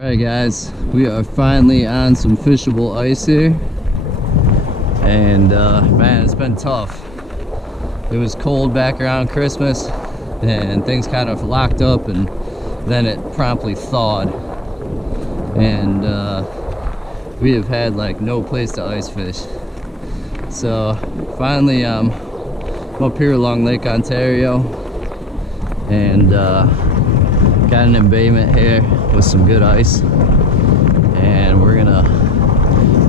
Alright guys, we are finally on some fishable ice here, and man, it's been tough. It was cold back around Christmas and things kind of locked up, and then it promptly thawed, and we have had like no place to ice fish. So finally I'm up here along Lake Ontario, and got an embayment here with some good ice, and we're gonna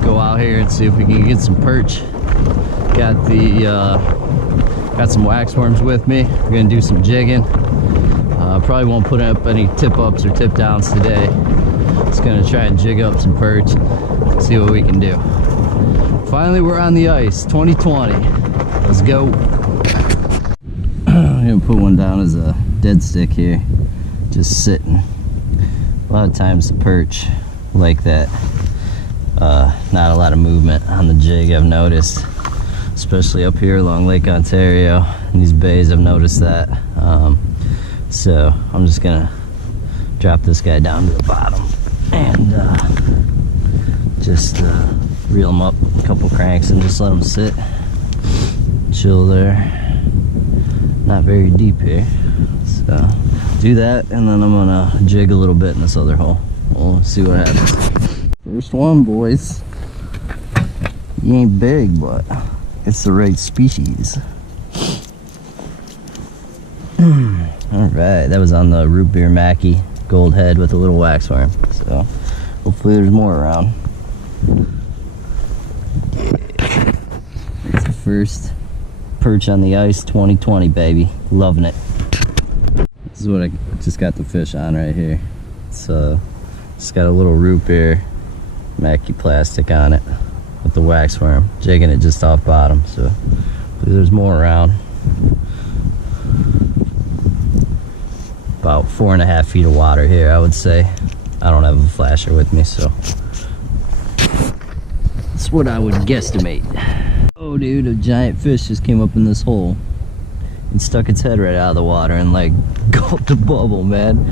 go out here and see if we can get some perch. Got some wax worms with me. We're gonna do some jigging. Probably won't put up any tip ups or tip downs today. Just gonna try and jig up some perch, see what we can do. Finally, we're on the ice. 2020. Let's go. I'm gonna put one down as a dead stick here, just sitting. A lot of times the perch like that. Not a lot of movement on the jig, I've noticed, especially up here along Lake Ontario. In these bays, I've noticed that. So I'm just gonna drop this guy down to the bottom and just reel him up a couple cranks and just let him sit, chill there. Not very deep here, so do that, and then I'm gonna jig a little bit in this other hole. We'll see what happens. First one, boys. He ain't big, but it's the right species. Alright, that was on the root beer Mackie gold head with a little waxworm, so hopefully there's more around. Yeah. It's the first perch on the ice 2020, baby. Loving it. This is what I just got the fish on right here. It's just got a little root beer Mackie plastic on it with the waxworm, jigging it just off bottom, so there's more around. About 4.5 feet of water here, I would say. I don't have a flasher with me, so that's what I would guesstimate. Oh dude, a giant fish just came up in this hole and stuck its head right out of the water and like gulped a bubble, man.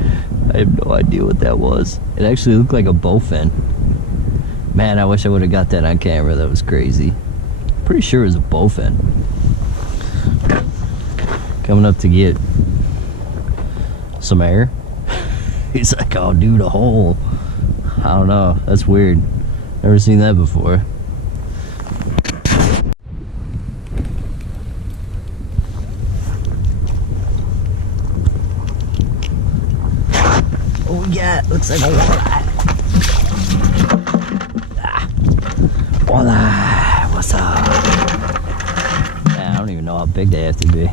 I have no idea what that was. It actually looked like a bowfin. Man, I wish I would have got that on camera. That was crazy. Pretty sure it was a bowfin. Coming up to get some air. He's like, oh dude, a hole. I don't know, that's weird. Never seen that before. Oh yeah, looks like a walleye. Walleye, what's up? Man, I don't even know how big they have to be.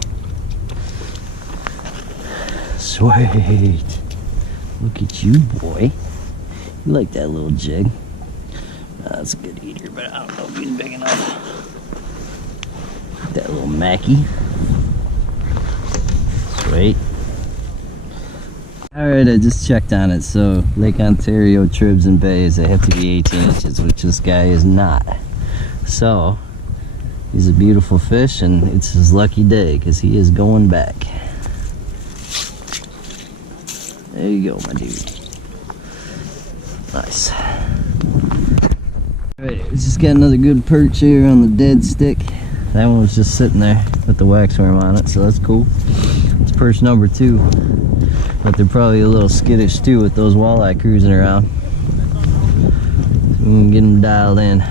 Sweet. Look at you, boy. You like that little jig. That's a good eater, but I don't know if he's big enough. That little Mackie. Sweet. Alright, I just checked on it. So Lake Ontario tribs and bays, they have to be 18 inches, which this guy is not. So he's a beautiful fish, and it's his lucky day because he is going back. There you go, my dude. Nice. Alright, we just got another good perch here on the dead stick. That one was just sitting there with the waxworm on it, so that's cool. It's perch number 2. But they're probably a little skittish too with those walleye cruising around. So we can get them dialed in.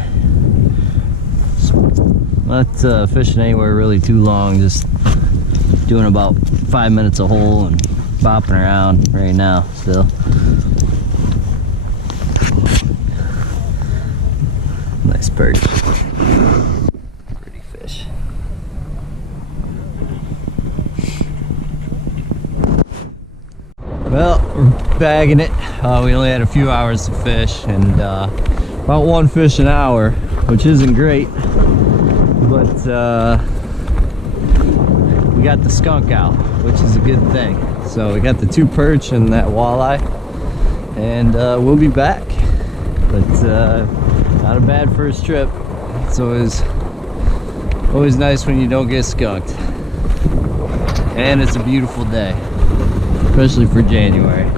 Not fishing anywhere really too long, just doing about 5 minutes a hole and bopping around right now still. Nice perch. Pretty fish. Well, we're bagging it. We only had a few hours to fish, and about 1 fish an hour, which isn't great, but we got the skunk out, which is a good thing. So we got the 2 perch and that walleye, and we'll be back. But not a bad first trip. It's always nice when you don't get skunked, and it's a beautiful day, especially for January.